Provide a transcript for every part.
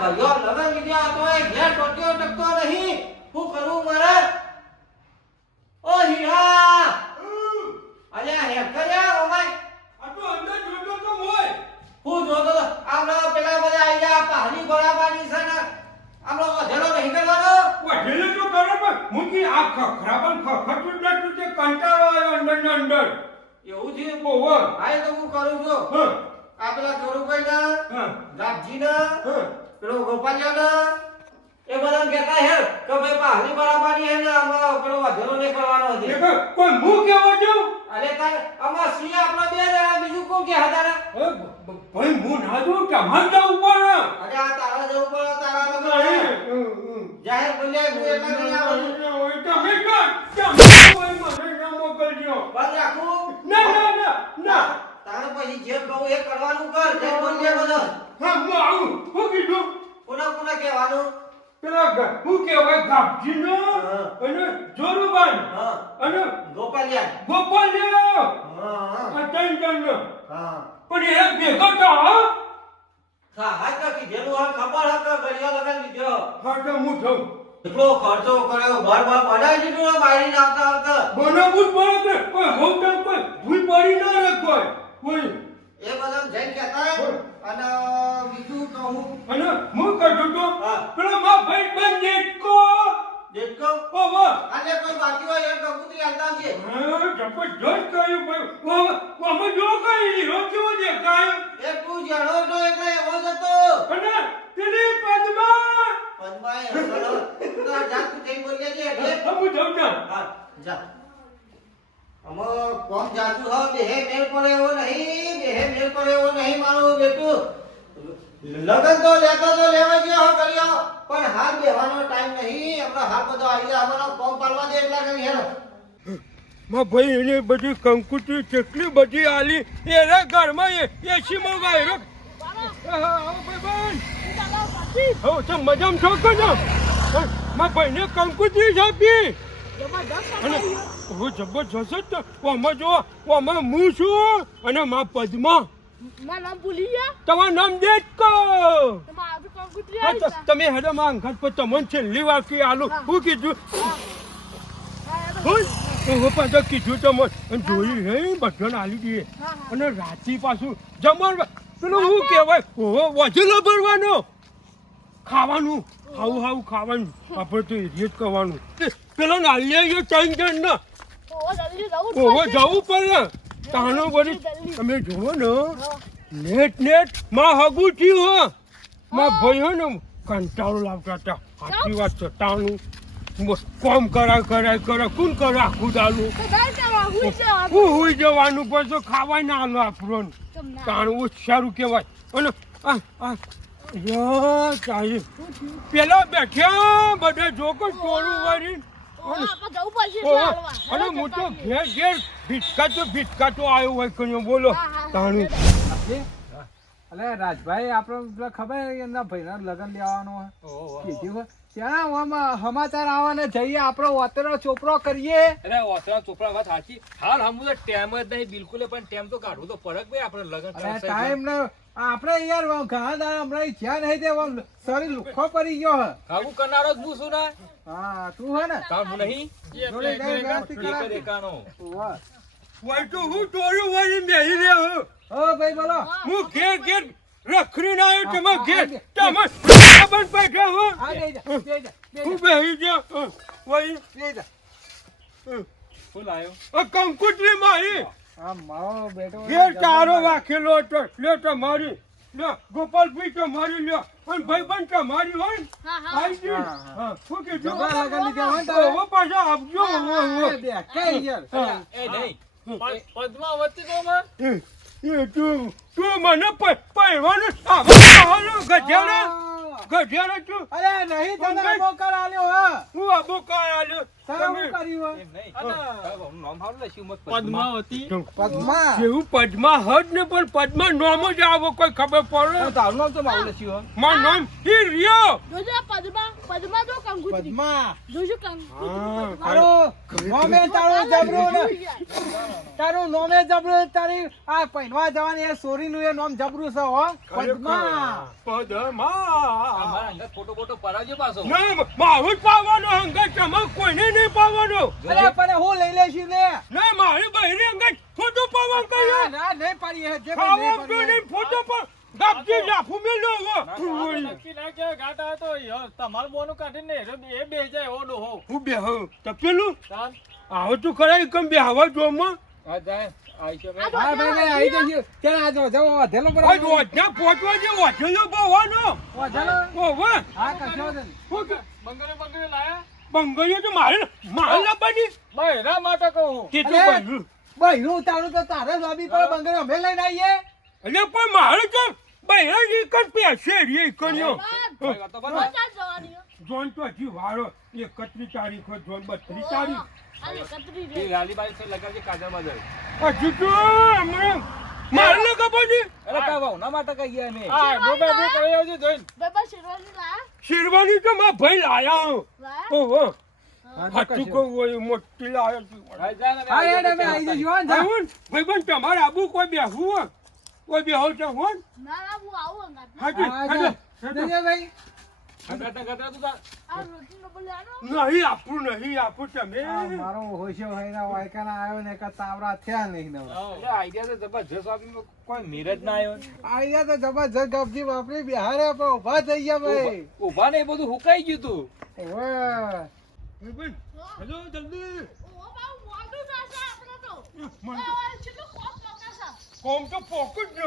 ઘડિયો લગન લીધા તો એ ઘેર ટોટ્યો ટકતો નહીં. શું કરું મારે? ઓ હીરા અલ્યા હે કર્યા ઓમાય આ તો અંદર જોતો તો મોય હું જોતો તો આપણા પેલા બધા આઈ ગયા પાહની બરાબરની છે ને આપણો વધેલો નહીં કરવાનો. વઢેલે તો કરો પણ મુકી આ ખરાબન ખખતું જ નતું તે કંટાળો આવ્યો અંદર ને અંદર એવું થયું? ઓહો હા એ તો હું કરું છું. હા આ પેલા જોરુભાઈ ના હા ગાજી ના હા પેલો ગોપાલિયા ના એ બધા કહેતા હે કે ભાઈ પાહની બરાબરની હે ને આમાં પેલો વધેલો નહીં કરવાનો હતી. દેખો કોઈ મું કેવો જો અરે તાર આમાં સી આપણા બે જણા બીજું કોણ કે હતા? ભાઈ મું ના જો તમાર જવું પડે અરે આ તારા જવું પડે તારા લગન જાહેર બોલ્યા હું એટલા નહીં આવવાનું. તમે મને ના મોકલજો બંધ રાખું ના ના ના ના તારે પછી જે કહું એ કરવાનું કર. જે બોલ્યા બધા હા હું આવું હું કીધું કોના કોના કહેવાનું? પેલા હું કહેવાય ગાપજીનો હા. અને જોરુબાન હા અને ગોપાલિયા. ગોપાલિયા હા આ ત્રણ જણનો હા પણ એ ભેગો તો હા હા હા તો કીધેલું હા ખબર હા કે ઘડિયા લગન લીધો. હા તો હું થઉં એટલો ખર્ચો કર્યો ઘર બાર બનાવી દીધું ને બાયરીને આવતા આવતા. બનાવવું જ પડે કે કોઈ હોટલ કોઈ ભૂલ પડી ના રહે કોઈ એ બધા જઈને કહેતા અને બીજું કહું અને હું કહેતો તો હા. પેલો મા ભાઈ બંધ નેટકો દેખો ઓહો અને કોઈ બાકી હોય એ કબૂતરી આલતા છે. હા જબરજસ્ત કર્યું ભાઈ ઓમાં જો કઈ હીરો કેવો દેખાય એ તું જાણો તો એટલે એવો જ હતો. અને પેલી પદ્મા પદ્માએ હસલો. તું આ જા તું જઈને બોલ્યા છે એટલે. હું જાઉં જા હા જા. આમાં કોમ જાતું હ બેહે મેલ પડે એવો નહીં. બેહે મેલ પડે એવો નહીં મારું બેટું. લગન તો લેતો તો લેવા ગયો હ કર્યો પણ હાલ બેહવાનો ટાઈમ નહીં. હમણાં હાલ બધો આવી જાય અમારો કોમ પાડવા દે એટલા કરી હેલો. માં ભાઈ એને બધી કંકુતરી કેટલી બધી આલી એના ઘરમાં એસી માં વાયરો હો તો મજામાં છો કે ના માં ભાઈને કંકુતરી જ આપી અને હું જબરજસ્ત જ આમાં જો આમાં હું છું અને માં પદ્મા નામ ભૂલી ગયા તમારું નામ દેજ કો તમારું કંકુતરી આવી તા તમે હેડો માં અંગત પર તમને છેલ્લી વાર કી આલું હું કીધું હું પાછા કીધું તો મને જોઈ હે બધાને આલી દઈએ અને રાતે પાછું જમણ પેલું શું કહેવાય ઓહો વજલો ભરવાનો ખાવાનું હાવું ખાવાનું આપણે તો એ જ કરવાનું પેલો નાલિયા ગયો ત્રણ જણ ના ઓહો જવું પડે તાનો વળી તમે જોવો ને નેટ માં હગું થયું હો માં ભાઈ હો ને કંટાળો લાવતા હતા સાચી વાત છે તાનું કોમ કરાય કોણ કરે આખું દાલું હું હુઈ જવાનું પછી ખાવાય ના હાલો આપણો તાણું સારું કહેવાય અને પેલા બેઠ્યા બધા જોકો ટોળું વળી અને હું તો ઘેર ભીટકાતો આવ્યો હોય કયો બોલો તાણું અલે રાજભાઈ આપણે ખબર એમના ભાઈના લગ્ન લેવાનું કીધું ત્યાં આમાં સમાચાર આવવાને જઈએ આપણો ઓતરો ચોપડો કરીએ. અરે ઓતરા ચોપડા વાત સાચી હાલ હમ તો ટાઈમ જ નહીં બિલકુલ પણ ટાઈમ તો કાઢવું તો પડે ભાઈ આપણે લગન ટાઈમ ને આપણે યાર ઘણા દાડા હમણાં જ્યાં નહીં તે શરીર લુખો પડી ગયો હે ખાવું કરનારો જ હું છું ને હા તું હે ને તાર હું નહીં જોડે ગઈ વ્યવસ્થિત એક કરાવી. દેખાનો વાહ. હોય તો હું ટોળું વળી બેહી રહ્યો ઓ ભાઈ બોલો હું ઘેર રખડીને આવ્યો તમારે ઘેર તમે બેઠા હો આ બેહી જા, બેહી જા, બેહી હું જા, બેહી ગયો વળી બેહી જા. ફૂલ આવ્યો આ કંકુતરી મારી આ મારો બેટો ઘેર ચારો રાખેલો હતો લ્યો તમારી લ્યો ગોપાલભાઈ તમારી લ્યો અને ભાઈબંધ તમારી હોય ને આવી ગઈ હા, હા. હા શું કીધું જબરા લગન લીધા હોય ને તારે? ઓહો પાછા આપજો આ બે કઈ યાર એ નહીં પદ્મા વચ્ચે તો માં એ તું મને પહેરવાનું ગધેડા તું અરે નહીં તને મોકલ આલ્યો હા હું આબો કાર આલ્યો તારે શું કર્યું એમ નહીં. હવે નામ હારું લખ્યું મત પદ્માવતી પદ્મા જેવું પદ્મા હદ ને પણ પદ્મા નામ જ આવો કોઈ ખબર પડે તારું નામ તો મારું લખ્યું મારું નામ હિરિયો જોજો પદ્મા જો કંકુત્રી પદ્મા જોજો કંકુત્રી પદ્મા. તારો નોમે તારો જબરો ને તારું નોમે જબરું તારી આ પહેરવા જવાની એ સોરીનું એ નામ જબરું છે હો પદ્મા અમારા અંદર ફોટો પડાવજો પાછો ના મારું જ પાવાનો અંગત તમારે કોઈને નહીં પાવાનો અરે પણ હું લઈ લેશું ને ના મારે બહેરી અંગત ફોટો પાવાનું કહીએ ના નહીં પાડીએ જે ભાઈ ખાવા નહીં પીવા પાડીએ. નહીં ફોટો પર ગાપજી લાફું મેલો હું બેહો તો પેલું આવો તું ખરા એકમ બેહવા જોમાં હા જાય આઈશો મેં હા ભાઈ આવી જજો ક્યાં આજો જાઓ વધેલો પર આજ ઓઢના પહોંચવા જે ઓઢેલો બવાનો વધેલો ઓવે હા કશો જ નહીં. હું કે બંગરે લાયા બંગડીઓ તો મારે ના બની બહેરા માટે કહું કેટલું અરે! બન્યું બહેરું તારું તો તારે લોબી પર બંગરે અમે લઈને આવીએ એટલે પણ મારે તો બહેરા જ એક જ પેસે રે કર્યો ભાઈ વાત તો બરાબર. ક્યાં જવાની હો? જોન તો હજી વારો 31 તારીખ હોય જોન 32 તારીખ અરે કતરી એ રે લાલીબાઈ છે લગાવજે કાજલ બાજલ હજી તો હમણાં મારે ના ખબર છે અરે કા વાવના માટે કહી ગયા અમે બાબા શેરવાની લાયા શેરવાની તો મારા ભાઈ લાયા લાયા ઓહો હા, તો હાચું કશો. કહું હોય મોટી લાયો છું હા જા ને હા યાર અમે આવી જજો હો જા. આવું ભાઈબંધ તમારે આબુ કોઈ બેહવું હોય કોઈ બેહો છે હોન ના ના હું આવું અંગાત હાજી હા, હાજી જા. જજો ભાઈ ગટા તું જા આ રોટી નો બોલ્યાનો નહીં આપું તમે આ મારો હોશિયો ભાઈના વાયકાના આવ્યો ને કે તાવરા થયા નહીં નવરા એટલે આઈડિયા તો જબરજસ્ત આપી કોઈ મિરજ ના આવ્યો આયા તો જબરજસ્ત ગપજી બાપરી બિહારે પર ઊભા થઈ ગયા ભાઈ ઉભા ને એ બધું હુકાઈ ગયું તું ઓવે ભાઈબંધ હેલો જલ્દી ઓ બાઉ મોડું થાશે આપણે તો મને ઓય ચલો કોપ લગાસા કોમ તો પોકટ જ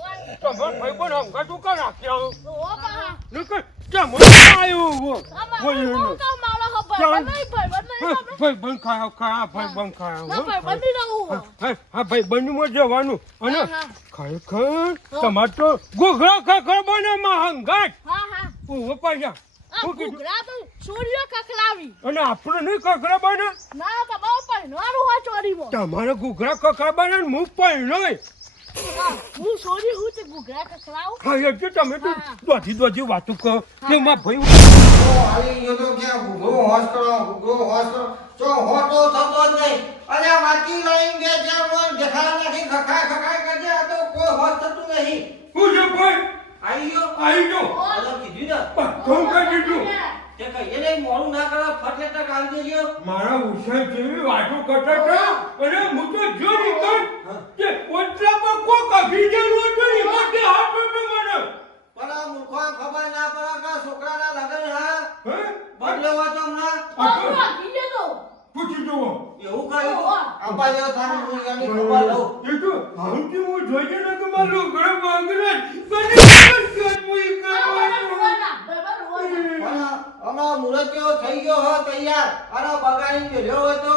ઓય તમારે ભાઈબંધ હમણાં તું કા રાખ્યા ઓ બા નકર કેમ આવ્યો હો અમાર કા માળો હો ભાઈબંધ ખાયા ભાઈબંધ ખાયા ના ભાઈ બની રહું હા ભાઈબંધમાં જવાનું અને હા ખરેખર તમારે તો ઘોઘરા ખખર બને હંગાટ હા હા ઓહો પાછા આ ઘૂઘરા તો સૂર્ય કકલાવી અને આપણે નહીં ખખરા બને ના બાબા પહેરવાનું હોય ચોરીમાં તમારે ઘોઘરા ખખરા બને ને હું પહેર્યો હું સોરી હું તે ઘૂઘરા કકલાવ હા એટલે તમે તો દોધી વાતો કહો કે મારા ભાઈ હાલી ગયો તો ક્યાં ઘૂઘરો હોશ કરો ચો હોતો થતો જ નહીં અરે આ માટી લાઈન બે ચાર મોન દેખાડા નાખી ખખાય કરજે આ તો કોઈ હોશ થતું નહીં હું છે ભાઈ આવી ગયો આવી ગયો અરે કીધું ને બધું કહી દીધું તે કહીએ ને મોડું ના કરો ફટલે તક આવી દેજો મારા ઉછળ જેવી વાતો કરતા હતા અને હું તો જો નીકળ કે ઓટલા પર કોક અભીજન હતો ને એમાં તે હાથ હતો મને પણ આ મૂર્ખો ખબર ના પડે કે છોકરાના લગન હા હે બદલેવા તો હમણાં ઓ ભાગી જતો પૂછી જુઓ એવું કર્યું આપા જેવો થાનું હું એની ખબર લઉં એ તો હાઉથી હું જોઈએ ને કે મારું ઘર માંગરે બની ગયો મુઈ કરવાનું બાબા રોવાના પણ હમણાં મુરત જેવો થઈ ગયો હો તૈયાર અને બગાડી મેલ્યો હોય તો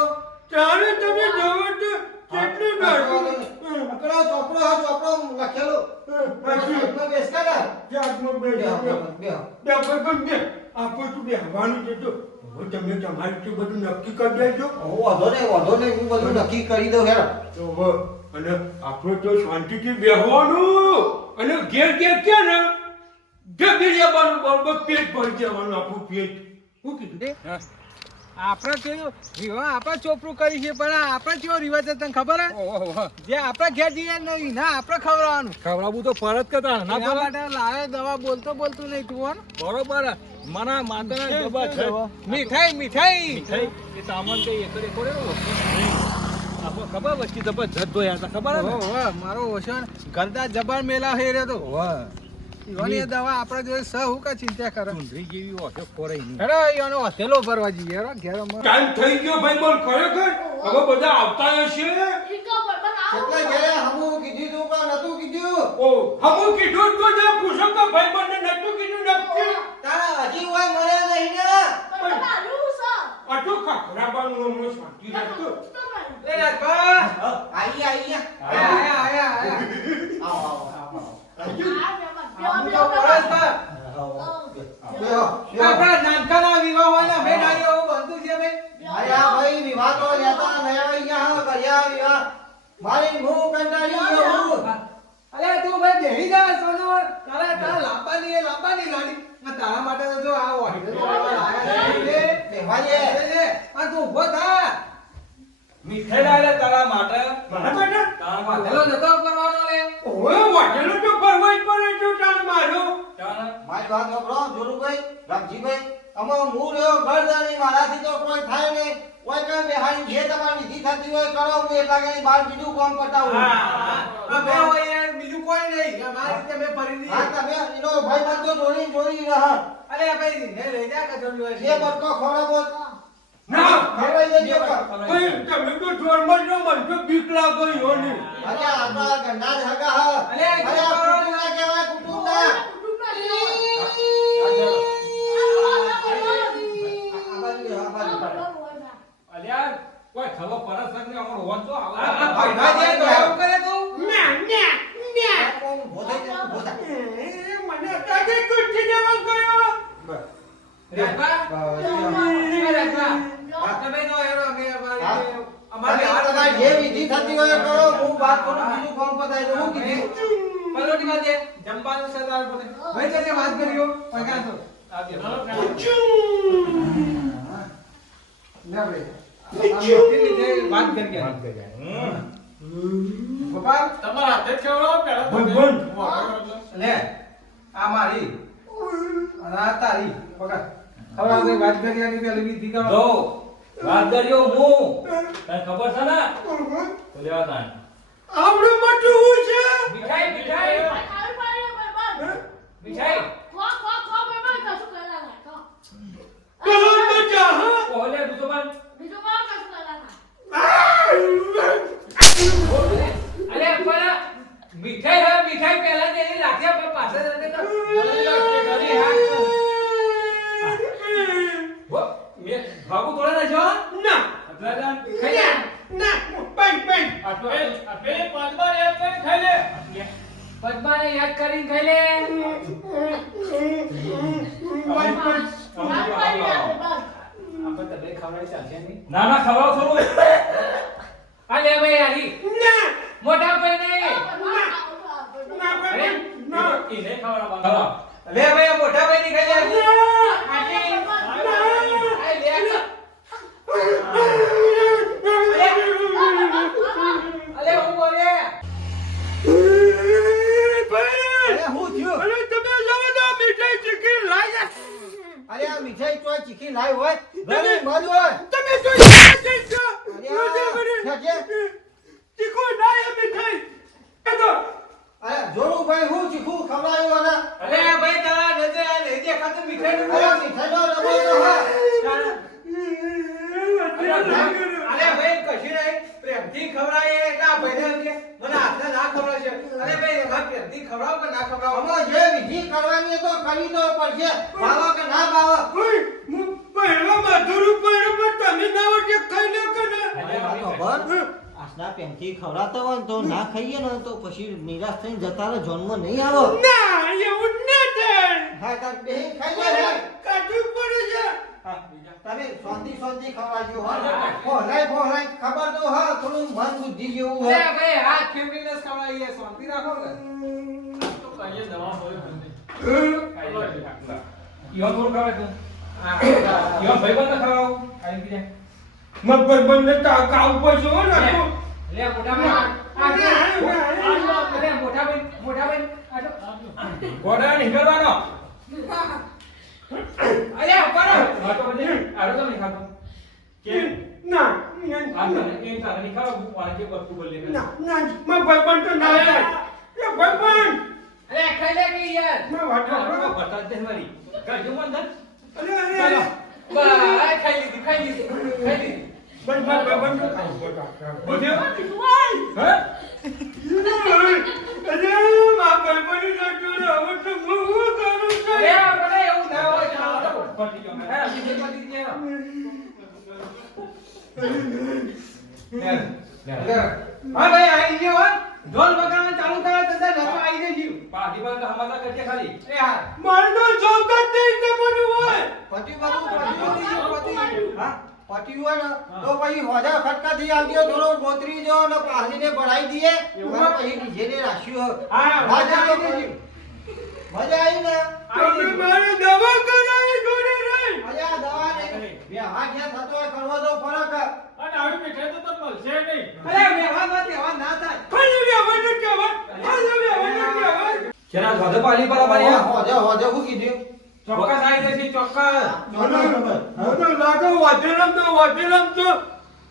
ત્યારે તમે જવો તો કેટલું નાખું પકડો ચોપડો લખેલો સાઈડમાં બેસતા ને જાગમાં બે બેઠા બે બે ભાઈબંધ બે આપણે તું બેહવાનું છે તો હવે તમે તમારી રીતે બધું નક્કી કરી દેજો વાંધો નહીં હું બધું નક્કી કરી દઉં હેર તો હવે અને આપણે તો શાંતિથી બેહવાનું અને ઘેર ક્યાં ને જગી જવાનું બરોબર પેટ ભરી જવાનું આપણું પેટ શું કીધું આપણે કેવું વિવાહ આપણે ચોપડું કરી છે પણ આપણે કેવો રિવાજ છે તને ખબર હે જે આપણે ઘેર જઈએ નહીં ના આપણે ખવડાવવાનું ખવડાવવું તો પરત કરતા ના એના પરત માટે લાવે દવા બોલતું નહીં તું હોન બરોબર મના માતાના જબરજસ્ત મીઠાઈ થઈ એ સામાન કઈ એકડે કોડે આપણે ખબર વસ્તી જબરજસ્ત ધોયા હતા ખબર હે ને? મારો ઓશન ગરદા જબર મેલા હે રે તો ઈવાની એ દવા આપણે જોઈ સહુ કા ચિંતા કરે ચૂંદરી જેવી ઓછો ખોરાય નહીં હેડો ઈવાનો હોટેલો ભરવા જઈએ હેડો ઘેર અમાર ટાઈમ થઈ ગયો ભાઈ બોલ ખરેખર હવે બધા આવતા હશે ઈકો બાબા એટલે ઘરે હમું કીધું તું પણ નતું કીધું ઓ હમું કીધું તો જે પૂછો કે ભાઈ બંને નતું કીધું નક્કી તારા હજી હોય મળે નહીં ને બાબા આલું સા આ તો ખરાબાનું હમણાં શાંતિ રાખજો એ રાજભા આઈ આયા આવો આપણા નાનકાના વિવાહ હોય ને ભાઈ નાની એવું બનતું છે ભાઈ તારા માટે તો જો આ ઓર્ડર બેહવાજે. આ તું ઊભો થા. મીઠાઈ લાવ્યા તારા માટે મારા માટે તારા વાંધેલો માટે નતો કરવાનો લે. ઓય વાટેલો તો ફરવા જ પડે જો તાર મારો તારા મારી વાત સાંભળો, જોરુભાઈ, રામજીભાઈ. આમાં હું રહ્યો ઘરદારી, મારાથી તો કોઈ થાય નહીં. કોઈ કાંઈ બેહાડી જે તમારી વિધિ થતી હોય કરો, હું એટલા ઘણી બહાર બીજું કામ પતાવું. અમે હોય યાર બીજું કોઈ નહીં. અમારી રીતે અમે ફરી દઈએ. હા, તમે એનો ભાઈ બંધ તો જોડી રહ્યા. અલે ભાઈ ને લઈ જા કે જોડ્યો જે બટકો ખવડાવો ના ખવડાવી દેજો કે. ભાઈ તમે તો જોરમાં જો મને તો બીક લાગે યોને અરે આપણા ગંડા જ હગા હા. અલે, અરે આ કુટુંબના કહેવાય, કુટુંબના. આ બાજુ, આ બાજુ. અલ્યા કોઈ ખબર પરસ ને અમારો હોત તો આ આવે ભાઈ જે તો એવું કરે તું. ના ના ના આ કોણ ઊભો થઈ જાય, ઊભો થાય. મને તાકે કુઠી દેવા ગયો રેખા? એ રેખા. તમે તો હેરો અમે અમારી તમે તમારી જે વિધિ થતી હોય એ કરો, હું વાત કરું, બીજું કામ પતાવી દઉં. હું કીધું પલોટી માં દે જમવાનું સરદાર પોતે ભાઈ તે વાત કર્યો પગા તો લે ભાઈ આ મોટી રીતે વાત કરી ગયા ગોપાલ તમારા હાથે જ કેવડો પેલા ભગવાન લે આ મારી અને આ તારી પગા હવે આપણે વાત કરી આની પેલી વિધિ કરો જો વાત કર્યો હું તને ખબર છે ને તો લેવા તાણ આવડું મોટું હું છે મીઠાઈ મીઠાઈ મીઠાઈ કલર બચા હા ઓલે દુતો પણ અલે પણ મીઠાઈ હે મીઠાઈ પહેલા દેલી રાખે પણ પાછળ જતે તો બોલાવી રાખે ઘરી હા વો મે ભાગુ તોડે ના જો ના અટલા જાન ખાઈ લે ના પેન આટલો આપે પાંચમાં યાદ કરી ખાઈ લે પાંચમાં યાદ કરીને ખાઈ લે આપણે તને ખવડાવી ચાલશે નહીં ના ના ખવાવ થોડું આ લે ભાઈ યારી ના મોટા ભાઈ નહીં ના અરે પેન ના એને ખવડાવવા ખવડાવ લે ભાઈ આ મોટા ભાઈ ની ખાઈ અલે હું બોલે અરે હું થયું? અરે તમે જવા દો મીઠાઈ ચીકી લાઈ જા અરે આ મીઠાઈ તો ચીખી લાવી હોય, ઘરે મધ હોય. તમે તો મીઠાઈ છો અરે આ ચીકો ના એ મીઠાઈ એ તો અરે જોરુભાઈ, હું ચીખું ખવડાવ્યું અને અલે ભાઈ તારા નજરે આ નહીં દેખાતું મીઠાઈ નું અરે મીઠાઈનો ડબ્બો તો હા. અલે ભાઈ કશી નહીં પ્રેમથી ખવડાય એટલે આ ભાઈને એમ કે મને હાથે ના ખવડાવશે અરે ભાઈ એમાં પ્રેમથી ખવડાવો કે ના ખવડાવો આમાં જે વિધિ કરવાની તો કરી તો પડશે. ભાવો કે ના ભાવો. ઓય હું પહેલા મધુરું પણ તમે ના વચ્ચે ખાઈ લે કે ના આ તો ભર. આસના પ્રેમથી ખવડાવતા હોય ને તો ના ખાઈએ ને તો પછી નિરાશ થઈને જતા રહો, જન્મ નહીં આવો. ના એવું ના થાય હા, તાર બેહી ખાઈ લે. કાઢવું પડે છે હા, તમે શાંતિ ખવડાવજો હા. પહોલાય ખબર તો હા, થોડું મન બુદ્ધિ જેવું અલે હોય. ભાઈ હાથ ફેમીને જ ખવડાવીએ શાંતિ રાખો ને તો કહીએ દવા હોય યો થોડું ખાવે તું યો ભાઈ બંધ ખાવ ખાઈ બીજે મગર બંને તાકાવ પડશે હો ને તો લે મોટા ભાઈ અરે મોટા ભાઈ ગોડા નીકળવાનો અરે ઉપર હા તો પછી આરો તો નહીં ખાતો કે ના આ તને એ તારે નહીં ખાવ વાળે જે વસ્તુ બોલે ના ના માં ભાઈબંધ તો ના થાય એ ભાઈબંધ અરે ખાઈ લે કે યાર માં વાટો બતા દે મારી ગાજો બંધ અરે બા ખાઈ લીધી બસ માં ભાઈબંધ તો ખાવ બોલ્યો હે અરે માં ભાઈબંધ તો જોડે હવે તો હું કરું છું અરે મને એવું ના હોય ચાલો પટી ગયો હે બીજે પતિ જે હા ભાઈ આઈ ગયો હો ઢોલ વગાડવાનું ચાલુ કરે તો નતો આઈ ગયો પાડી બંધ હમાતા કરજે ખાલી એ હા મારનો ચોકત નહીં તમને હોય પટ્યું બધું હા, પટ્યું હોય ને તો પછી હોજા ખટકાથી આવજો, થોડો ગોતરી જો ને પાણીને ભરાઈ દઈએ અને પછી ડીજે ને રાખ્યું હોય. હા મજા મજા આવી આવી ને તમે મારી દવા કરાવી જોડે રહી. અલ્યા દવા નહીં. વ્યવહાર જે થતો હોય કરવો તો ફરક. અને આવી મીઠાઈ તો તને મળશે નહીં. અલ્યા વ્યવહારમાં તહેવાર ના થાય. ખાલી વ્યવહારનું કહેવાય. ખાલી વ્યવહારનું કહેવાય. જેના ધોધે પાણી પર અમારી આ હોજે હોજે શું કીધું? ચોક્કસ આવી જશે ચોક્કસ. મને લાગે વાજેરામ તો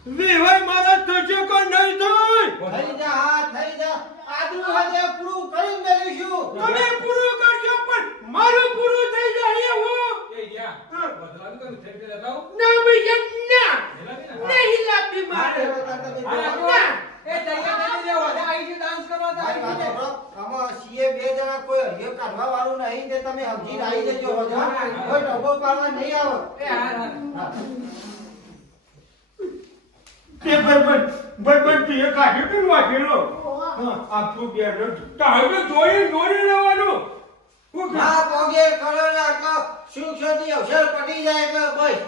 વિવાહ મારા થશે કે નહીં થાય. થઈ જા હા થઈ જા. આદરું હજે પૂરું કરી મેલીશું. તમે પૂરું કરજો પણ મારું પૂરું થઈ જાય એવું. એ યા બદલાવી તો મીઠાઈ પે લગાવ. ના ભૈયા ના. નહીં નહીં લાગતી મારે. ના. એ તૈયાર થઈ જાવ હવે આવી છે ડાન્સ કરવા મારી વાત સાંભળો. આમાં CA બે જણા કોઈ હરિયો કાઢવા વાળું નહીં તે તમે સમજીને આવી જજો હોજો. કોઈ ડબ્બો પાડવા નહીં આવે. એ હા હા હા. તે ભાઈ તે કાઢ્યો કે વાગેલો. હા આપણું બેન તારે જોઈ લેવાનું. હું કે હા પોગે કરો ને આટલો સુખ શાંતિ અવસર પટી જાય એટલે બસ